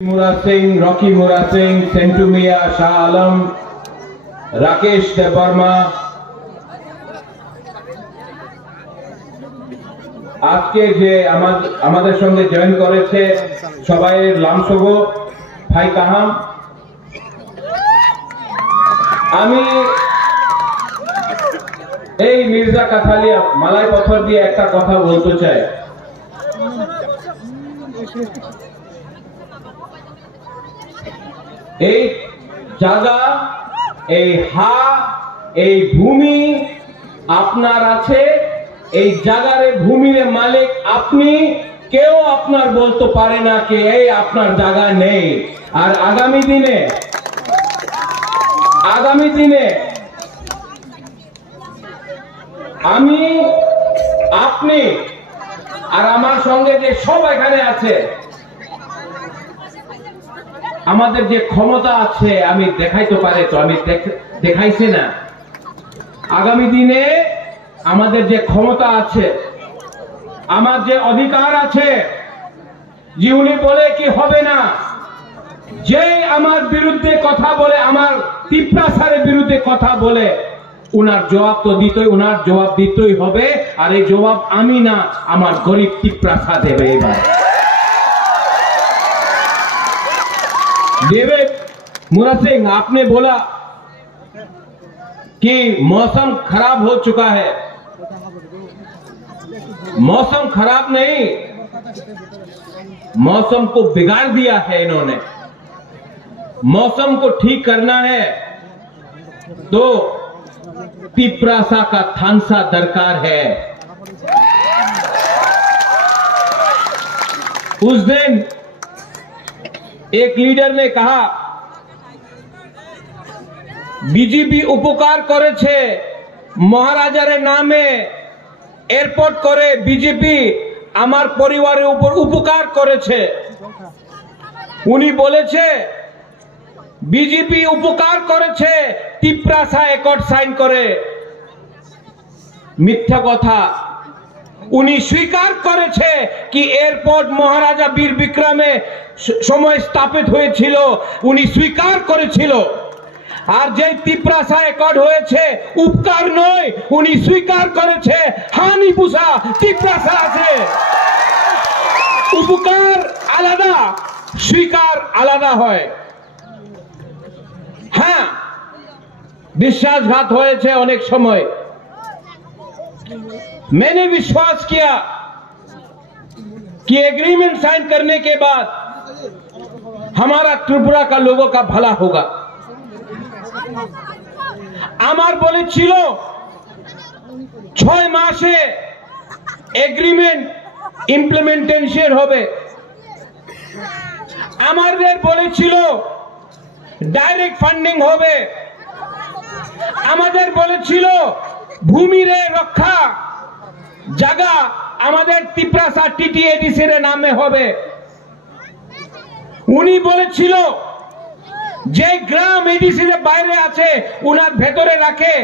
मुरा सिंह, रॉकी मुरा सिंह, सेंटू मिया, शाह आलम, राकेश देवर्मा আজকে যে আমাদের সঙ্গে জয়েন করেছে সবাই লামসগো ভাই কাহাম। আমি এই মির্জা কাথালিয়া মালাই পথর দিয়ে একটা কথা বলতে চাই। এই জায়গা, এই এই ভূমি আপনার আছে, এই জায়গার ভূমির মালিক আপনি। কেউ আপনার বলতে পারে না যে এই আপনার জায়গা নেই। আর আগামী দিনে আমি, আপনি আর আমার সঙ্গে যে সব এখানে আছে, আমাদের যে ক্ষমতা আছে আমি দেখাইতে পারে, তো আমি দেখাইছি না। আগামী দিনে আমাদের যে ক্ষমতা আছে, আমার যে অধিকার আছে, যে উনি বলে কি হবে না, যে আমার বিরুদ্ধে কথা বলে, আমার তিপ্রাসারের বিরুদ্ধে কথা বলে, উনার জবাব তো দিতেই, উনার জবাব দিতেই হবে। আর এই জবাব আমি না, আমার গরিব তিপ্রাসা দেবে। এবার देवेद मुरा सिंह, आपने बोला कि मौसम खराब हो चुका है। मौसम खराब नहीं, मौसम को बिगाड़ दिया है इन्होंने। मौसम को ठीक करना है तो तिप्रासा का थानसा दरकार है। उस दिन एक लीडर ने कहा बीजेपी उपकार करेছে মহারাজার নামে এয়ারপোর্ট করে, বিজেপি আমার পরিবারের উপর উপকার করেছে। উনি বলেছে বিজেপি উপকার করেছে তিপ্রাসা অ্যাকর্ড সাইন করে। মিথ্যা কথা। উনি স্বীকার করেছে কি এয়ারপোর্ট মহারাজা বীর বিক্রমে সময় স্থাপিত হয়েছিল, উনি স্বীকার করেছিল। আর যে তিপ্রাসা অ্যাকর্ড হয়েছে উপকার নয়, উনি স্বীকার করেছে হানি বুসা তিপ্রাসা আছে। উপকার আলাদা, স্বীকার আলাদা হয়। হ্যাঁ, বিশ্বাসঘাত হয়েছে অনেক সময়। मैंने विश्वास किया कि एग्रीमेंट साइन करने के बाद हमारा त्रिपुरा का लोगों का भला होगा। আমার বলেছিল 6 মাসে এগ্রিমেন্ট ইমপ্লিমেন্টেশন হবে। আমাদের বলেছিল ডাইরেক্ট ফান্ডিং হবে। আমাদের বলেছিল ভূমির রক্ষা জায়গা আমাদের তিপ্রাসা টিটিএডিসি এর নামে হবে। উনি বলেছিল যে গ্রাম এডিসি এর বাইরে আছে উনার ভেতরে রাখে,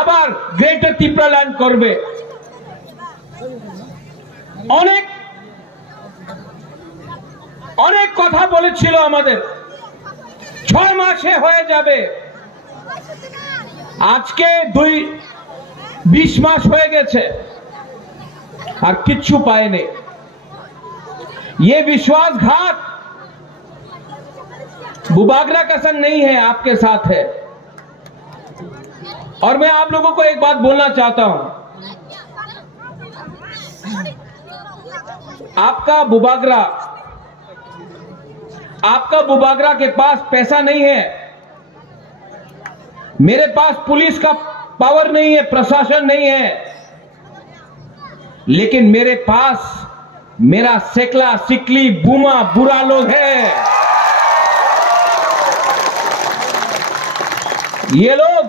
আবার গ্রেটার তিপ্রাল্যান্ড করবে। অনেক অনেক কথা বলেছিল আমাদের। 6 মাসে হয়ে যাবে। আজকে 20 মাস হয়ে গেছে আর কিচ্ছু পায়নি। ये विश्वासघात बुबागरा का संग नहीं है, आपके साथ है। और मैं आप लोगों को एक बात बोलना चाहता हूं। आपका बुबागरा के पास पैसा नहीं है, मेरे पास पुलिस का पावर नहीं है, प्रशासन नहीं है, लेकिन मेरे पास मेरा सेकला सिकली बुमा बुरा लोग है। ये लोग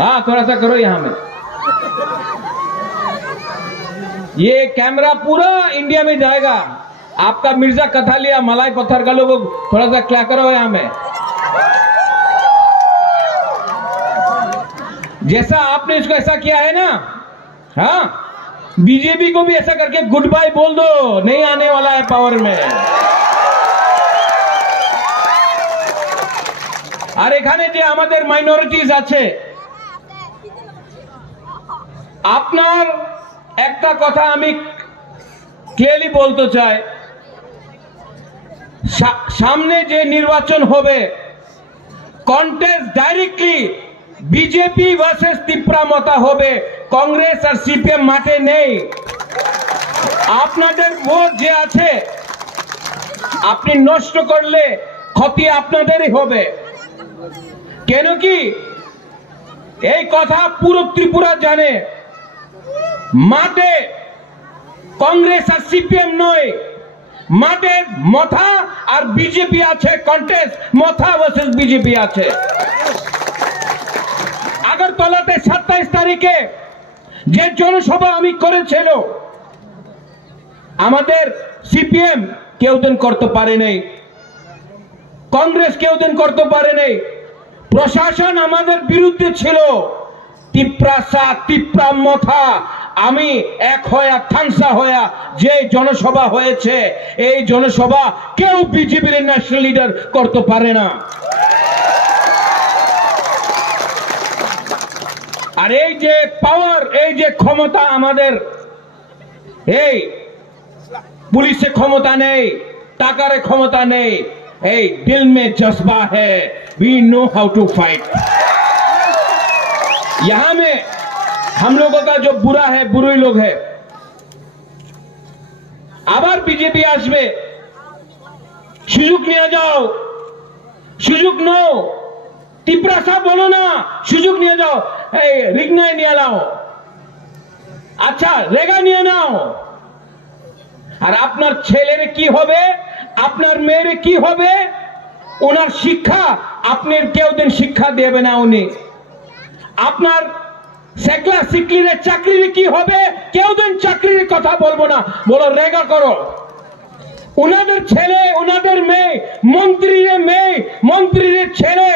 हाँ, थोड़ा सा करो यहां में। ये कैमरा पूरा इंडिया में जाएगा। आपका मिर्जा कथालिया मलाई पत्थर का लोग थोड़ा सा क्या करो यहां में। जैसा आपने इसको ऐसा किया है ना, हाँ, बीजेपी को भी ऐसा करके गुड बाय बोल दो, नहीं आने वाला है पावर में। আর এখানে যে আমাদের মাইনরিটিজ আছে, আপনার একটা কথা আমি ক্লিয়ারলি বলতে চাই, সামনে যে নির্বাচন হবে contest directly BJP versus Tipra মতা হবে, কংগ্রেস আর সিপিএম মাঠে নেই। আপনাদের ভোট যে আছে আপনি নষ্ট করলে ক্ষতি আপনাদেরই হবে। কেন কি এই কথা পুরো ত্রিপুরা জানে, মাঠে কংগ্রেস আর সিপিএম নয়, মাঠে মথা আর বিজেপি আছে, কন্টেস্ট মথা ভার্সেস বিজেপি আছে। আগরতলাতে 27 তারিখে যে জনসভা আমি করেছিল, আমাদের সিপিএম কেউ দিন করতে পারে নাই, কংগ্রেস কেউ দিন করতে পারে নাই, প্রশাসন আমাদের বিরুদ্ধে ছিল। তিপ্রা মথা আমি এক হয়ে থানসা হয়ে যে জনসভা হয়েছে, এই জনসভা কেউ বিজেপির ন্যাশনাল লিডার করতে পারে না। আর এই যে পাওয়ার, এই যে ক্ষমতা আমাদের, এই পুলিশের ক্ষমতা নেই, টাকার ক্ষমতা নেই, এই দিল মে জज्बा है, we know how to fight. यहां में हम लोगों का जो बुरा है, बुरे लोग है, আবার বিজেপি আসবে, সুযোগ নিয়ে যাও, সুযোগ নাও, তিপ্রাসা বলো না, সুযোগ নিয়ে যাও, এই রিগনায় নিয়ে নাও, আচ্ছা রেগা নিয়ে নাও। আর আপনার ছেলের কি হবে, আপনার মেয়ের কি হবে, ওনার শিক্ষা আপনার কেউ দিন শিক্ষা দেবে না উনি। আপনার সেকলা সিকলির চাকরির কি হবে, কেউ দিন চাকরির কথা বলবো না, বলো রেগা করো। ওনাদের ছেলে, ওনাদের মেয়ে, মন্ত্রীর ছেলে,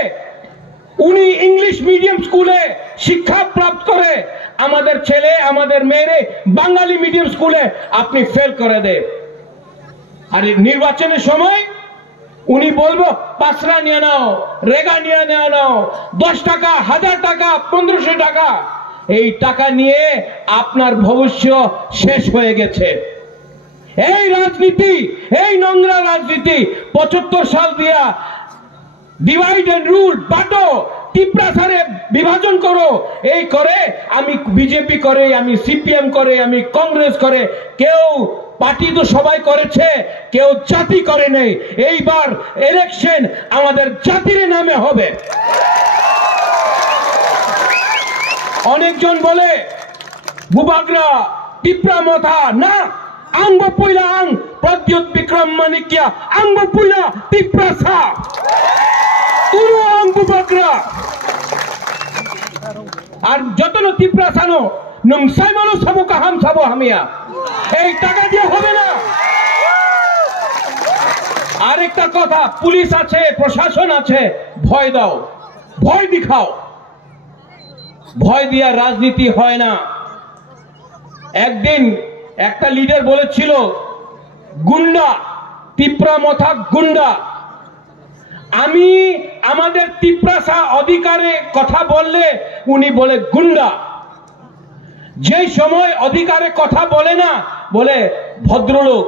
উনি ইংলিশ মিডিয়াম স্কুলে শিক্ষা প্রাপ্ত করে, আমাদের ছেলে আমাদের মেয়েরে বাঙালি মিডিয়াম স্কুলে আপনি ফেল করে দে। আর নির্বাচনের সময় উনি বলবো পাসরা নিয়ে নাও, রেগা নিয়ে নাও, 10 টাকা, 1000 টাকা, 1500 টাকা, এই টাকা নিয়ে আপনার ভবিষ্যৎ শেষ হয়ে গেছে। এই রাজনীতি, এই নোংরা রাজনীতি 75 সাল দিয়া ডিভাইড এন্ড রুল, বাটো, তিপ্রাসারে বিভাজন করো, এই করে আমি বিজেপি করে, আমি সিপিএম করে, আমি কংগ্রেস করে, কেউ পার্টি তো সবাই করেছে, কেউ জাতি করে নেই। এইবার ইলেকশন আমাদের জাতির নামে হবে। অনেকজন বলে ভূভাগরা তিপ্রা মথা, না, আঙ্গ পয়লা আং প্রদ্যুৎ বিক্রম মানিকিয়া, আঙ্গ পয়লা তিপ্রাসা, তুরু আং ভূভাগরা। আর যতন তিপ্রাসানো নমসাই মানো সাবো কাহাম সাবো হামিয়া, এই টাকা দিয়ে হবে না। আরেকটা কথা, পুলিশ আছে, প্রশাসন আছে, ভয় দাও, ভয় দেখাও, ভয় দিয়া রাজনীতি হয় না। একদিন একটা লিডার বলেছিল গুন্ডা, তিপ্রা মথা গুন্ডা। আমি আমাদের তিপ্রাসা অধিকারে কথা বললে উনি বলে গুন্ডা, যে সময় অধিকারে কথা বলে না বলে ভদ্রলোক।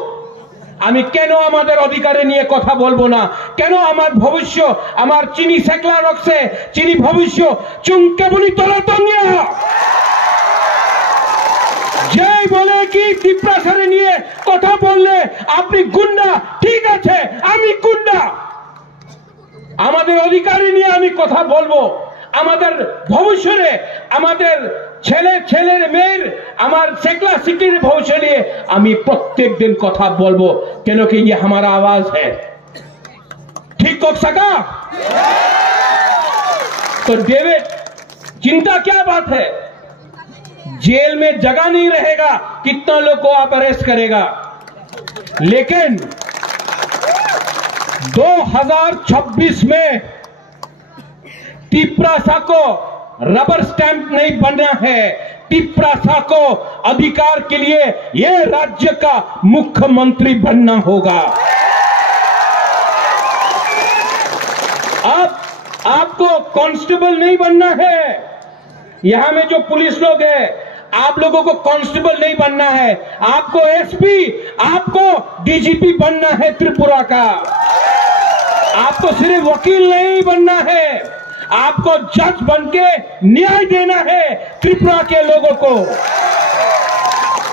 আমি কেন আমাদের অধিকারে নিয়ে কথা বলবো না, কেন আমার ভবিষ্যৎ, আমার চিনি সেকলা রক্সে চিনি ভবিষ্যৎ চুমকে বলি তোলা তো নিয়ে, যেই বলে কি তিপ্রাসারে নিয়ে কথা বললে আপনি গুন্ডা, ঠিক আছে আমি গুন্ডা, আমাদের অধিকারে নিয়ে আমি কথা বলবো, আমাদের ভবিষ্যতে, আমাদের ছেলের মেয়ের, আমার সেকলা সিটির ভবিষ্যৎ নিয়ে আমি প্রত্যেক দিন কথা বলবো, কেন कि ये हमारा आवाज है। ठीक हो सका? तो डेविड, चिंता क्या बात है, जेल में जगह नहीं रहेगा, कितना लोग को आप अरेस्ट करेगा, लेकिन 2026 में तिप्रासा को रबर स्टैंप नहीं बनना है, टिप्रासा को अधिकार के लिए यह राज्य का मुख्यमंत्री बनना होगा। अब आपको कांस्टेबल नहीं बनना है। यहां में जो पुलिस लोग हैं, आप लोगों को कांस्टेबल नहीं बनना है, आपको एसपी, आपको डीजीपी बनना है त्रिपुरा का। आपको सिर्फ वकील नहीं बनना है, आपको जज बनके न्याय देना है त्रिपुरा के लोगों को।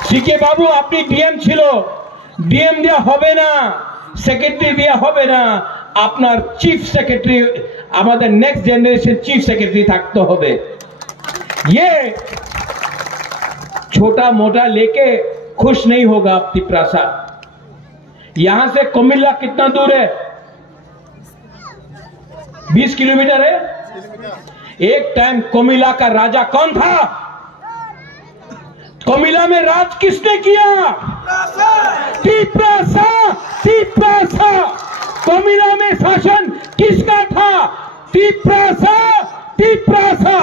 सीके बाबू, अपनी डीएम छिलो, डीएम दिया होबे ना, सेक्रेटरी दिया होबे ना, আপনার চিফ সেক্রেটারি, আমাদের नेक्स्ट जनरेशन चीफ सेक्रेटरी থাকতে হবে। ये छोटा मोटा लेके खुश नहीं होगा आप तिप्रासा। यहां से कोमिल्ला कितना दूर है? 20 किलोमीटर है। एक टाइम कोमिल्ला का राजा कौन था? कोमिल्ला में राज किसने किया? तिप्रासा। तिप्रासा। कोमिल्ला में शासन किसका था? तिप्रासा। तिप्रासा।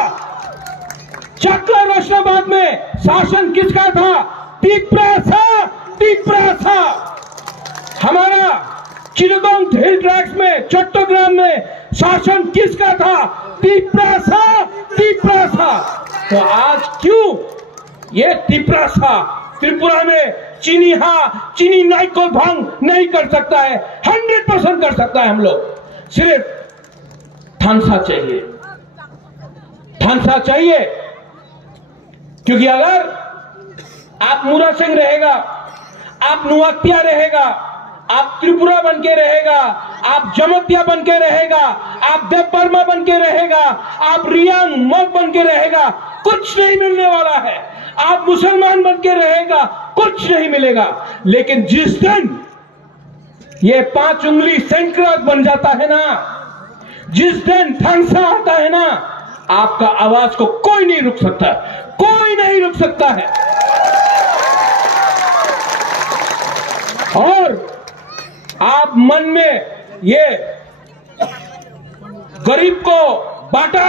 चकला रोशनाबाद में शासन किसका था? तिप्रासा। तिप्रासा। हमारा चिरगोंग हिल ट्रैक्स में, चट्टग्राम में शासन किसका था? तिप्रासा। तिप्रासा। तो आज क्यों ये तिप्रासा त्रिपुरा में चीनी नाइकोल भांग नहीं कर सकता है? 100% कर सकता है। हम लोग सिर्फ थानसा चाहिए, थानसा चाहिए। क्योंकि अगर आप मुरा सिंह रहेगा, आप नुआतिया रहेगा, आप त्रिपुरा बन के रहेगा, आप जमतिया बन के रहेगा, आप देवबर्मा बन के रहेगा, आप रियांग मग बन के रहेगा, कुछ नहीं मिलने वाला है। आप मुसलमान बन के रहेगा, कुछ नहीं मिलेगा। लेकिन जिस दिन ये 5 उंगली सेंक्राज बन जाता है ना, जिस दिन थानसा आता है ना, आपका आवाज को कोई नहीं रुक सकता, कोई नहीं रुक सकता है। और आप मन में ये गरीब को बांटा,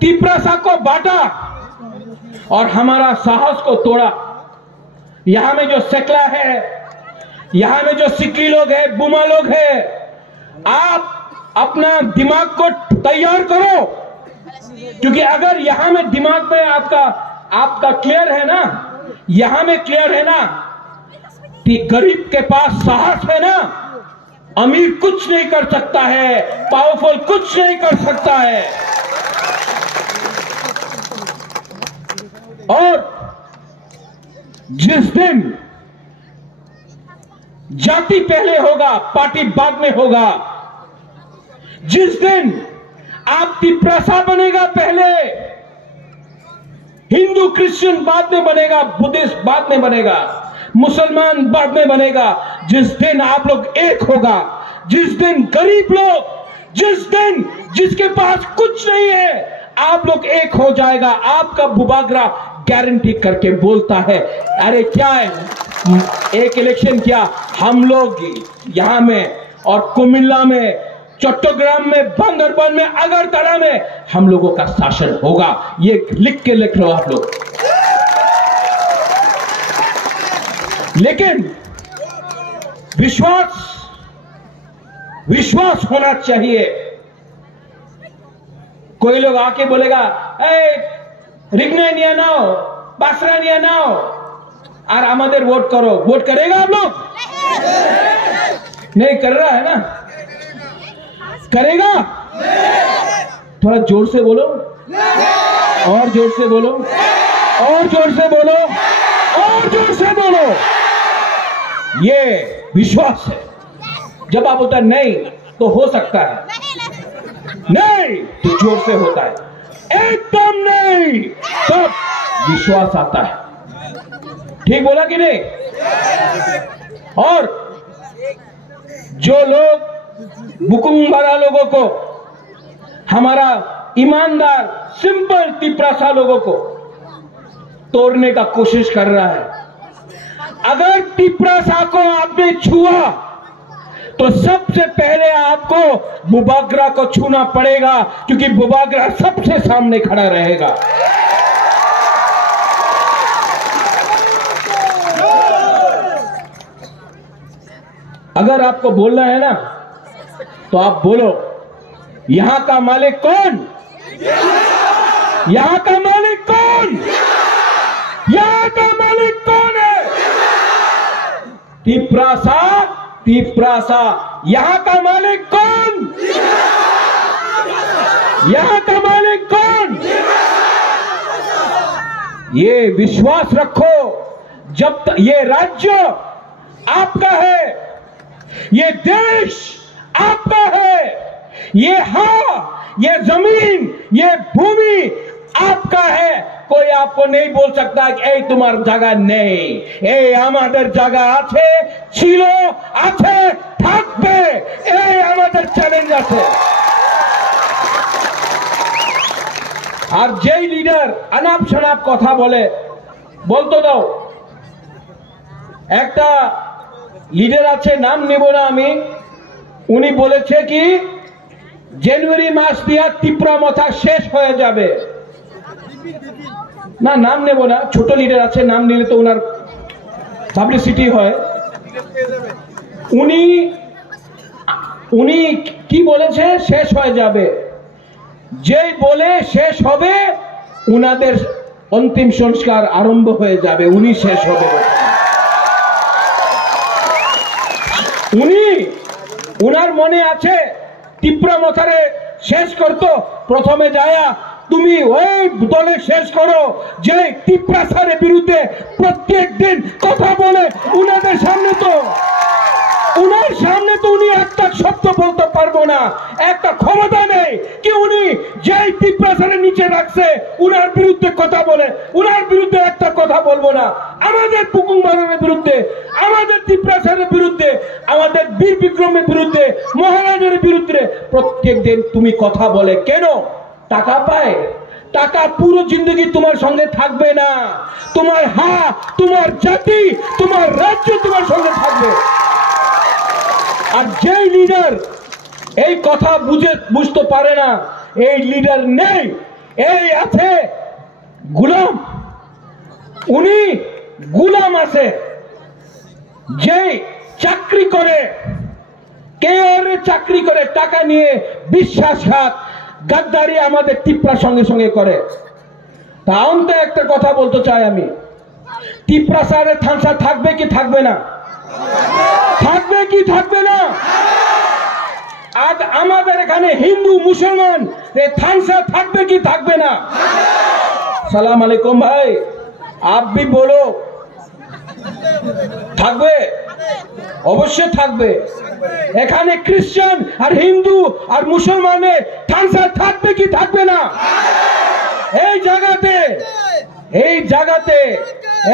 तिप्रासा को बांटा और हमारा साहस को तोड़ा। यहां में जो सेकला है, यहां में जो सिक्की लोग है, बुमा लोग है, आप अपना दिमाग को तैयार करो। क्योंकि अगर यहां में दिमाग में आपका क्लियर है ना, यहां में क्लियर है ना कि गरीब के पास साहस है ना, अमीर कुछ नहीं कर सकता है, पावरफुल कुछ नहीं कर सकता है। और जिस दिन जाति पहले होगा, पार्टी बाद में होगा, जिस दिन आप तिप्रासा बनेगा पहले, हिंदू क्रिश्चियन बाद में बनेगा, बुद्धिस्ट बाद में बनेगा, मुसलमान बाद में बनेगा, जिस दिन आप लोग एक होगा, जिस दिन गरीब लोग, जिस दिन जिसके पास कुछ नहीं है, आप लोग एक हो जाएगा। आपका बुबागरा गारंटी करके बोलता है। अरे क्या है, एक इलेक्शन क्या, हम लोग यहां में और कुमिल्ला में, चट्टग्राम में, बांदरबान में, अगरतला में हम लोगों का शासन होगा। ये लिख के लिख लो आप लोग। लेकिन विश्वास होना चाहिए। कोई लोग आके बोलेगा, रिगना निया नाओ, बासरा निया नाओ, और हमारे वोट करो। वोट करेगा आप लोग? नहीं कर रहा है ना? करेगा? थोड़ा जोर से बोलो, और जोर से बोलो, और जोर से बोलो, और जोर से बोलो। ये विश्वास है। जब आप बोलते नहीं तो हो सकता है, नहीं तो जोर से होता है, एकदम नहीं तब विश्वास आता है। ठीक बोला कि नहीं? और जो लोग बुकुंबारा लोगों को, हमारा ईमानदार सिंपल तिप्रासा लोगों को तोड़ने का कोशिश कर रहा है, अगर तिप्रासा को आपने छुआ तो सबसे पहले आपको बुबागरा को छूना पड़ेगा, क्योंकि बुबागरा सबसे सामने खड़ा रहेगा। अगर आपको बोलना है ना तो आप बोलो, यहां का मालिक कौन? यहां का मालिक कौन? यहां का मालिक कौन है? तिप्रासा, तिप्रासा, यहां का मालिक कौन? यहां का मालिक कौन? ये विश्वास रखो, जब तक ये राज्य आपका है, ये देश आपका है, ये जमीन, ये भूमि आपका है। कोई आपको नहीं बोल सकता कि ए तुम्हार जगह नहीं, ए आमादेर जगह आछे, छिलो, आछे, थाकबे, ए आमादेर চ্যালেঞ্জ আছে। আর যেই লিডার আনাপ শনাপ কথা বলে, বলতো দাও, একটা লিডার আছে, নাম নেব না আমি, উনি বলেছে কি জানুয়ারি মাস দিয়া ত্রিপুরা মথা শেষ হয়ে যাবে। না, নাম নেব না, ছোট লিডার আছে, নাম নিলে তো ওনার পাবলিসিটি হয়। উনি কি বলেছে? শেষ হয়ে যাবে। যেই বলে শেষ হবে, উনাদের অন্তিম সংস্কার আরম্ভ হয়ে যাবে, উনি শেষ হবে। উনার মনে আছে ত্রিপুরা মথারে শেষ করতো, প্রথমে যায়া তুমি ওই দলে শেষ করো যে ত্রিপুরাসারের বিরুদ্ধে প্রত্যেক দিন কথা বলে। উনাদের সামনে তো উনি একটা শব্দ বলতে পারবো না, একটা ক্ষমতা নেই কি উনি যেই ত্রিপুরাসারের নিচে রাখছে উনার বিরুদ্ধে কথা বলে। উনার বিরুদ্ধে একটা কথা বলবো না। আমাদের পুকুং মানের বিরুদ্ধে, আমাদের ত্রিপুরাসারের বিরুদ্ধে, আমাদের বীর বিক্রমের বিরুদ্ধে, মহারাজের বিরুদ্ধে প্রত্যেক দিন তুমি কথা বলে। কেন? টাকা পায়। টাকা পুরো জিন্দগি তোমার সঙ্গে থাকবে না। তোমার জাতি, তোমার রাজ্য তোমার সঙ্গে থাকবে। আর যেই লিডার এই কথা বুঝতে পারে না, এই লিডার নেই, এই আছে গুলাম। উনি গুলাম আছে, যে চাকরি করে, চাকরি করে টাকা নিয়ে বিশ্বাসঘাত, গাদ্দারি আমাদের ত্রিপুরা সঙ্গে সঙ্গে করে। তা অন্ত একটা কথা বলতে চাই আমি, ত্রিপুরাসারের থানসা থাকবে কি থাকবে না? থাকবে কি থাকবে না? আজ আমাদের এখানে হিন্দু মুসলমান থানসা থাকবে কি থাকবে না? সালাম আলাইকুম ভাই, আপ ভি বলো, থাকবে? অবশ্যই থাকবে। এখানে খ্রিস্টান আর হিন্দু আর মুসলমানের থানসা থাকবে কি থাকবে না? এই জায়গাতে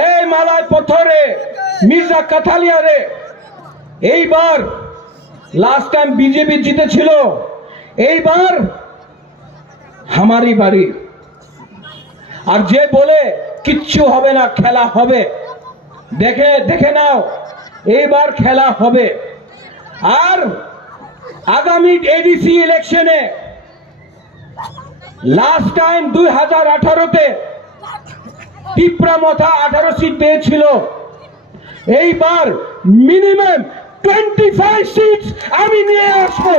এই মালাই পথরে, মির্জা কাথালিয়ারে, এইবার লাস্ট টাইম বিজেপি জিতেছিল, এইবার আমারই বাড়ি। আর যে বলে কিচ্ছু হবে না, খেলা হবে, দেখে নাও, এইবার খেলা হবে। আর আগামী এডিসি ইলেকশনে লাস্ট টাইম 2018-তে ত্রিপুরা মথা 18 সিট পেয়েছিল, এইবার মিনিমাম 25 সিট আমি নিয়ে আসবো।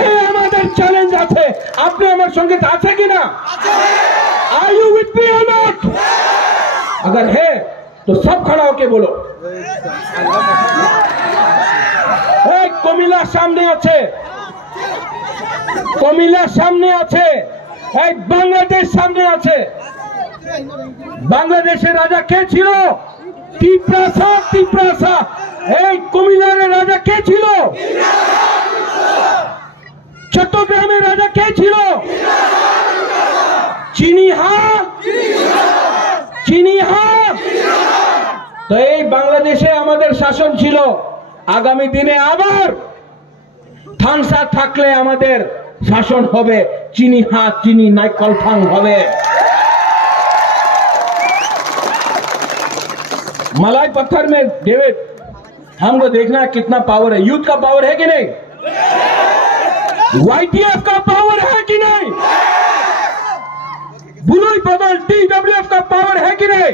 এই আমাদের চ্যালেঞ্জ আছে। আপনি আমার সঙ্গে আছে কিনা? Are you with me or not? अगर है तो सब खड़ा होके बोलो। কমিলা সামনে আছে, কমিলা সামনে আছে, এই বাংলাদেশ সামনে আছে। বাংলাদেশের রাজা কে ছিল? ত্রিপুরাসা। এই কুমিল্লার রাজা কে ছিল? চট্টগ্রামের রাজা কে ছিল? চিনিহা। তো এই বাংলাদেশে আমাদের শাসন ছিল। আগামী দিনে আবার থানসা থাকলে আমাদের শাসন হবে, চিনি নাইকল থাং হবে। मलाई पत्थर में डेविड, हमको देखना है कितना पावर है। यूथ का पावर है कि नहीं? YTF का पावर है कि नहीं? बुलुई बदल TWF का पावर है कि नहीं?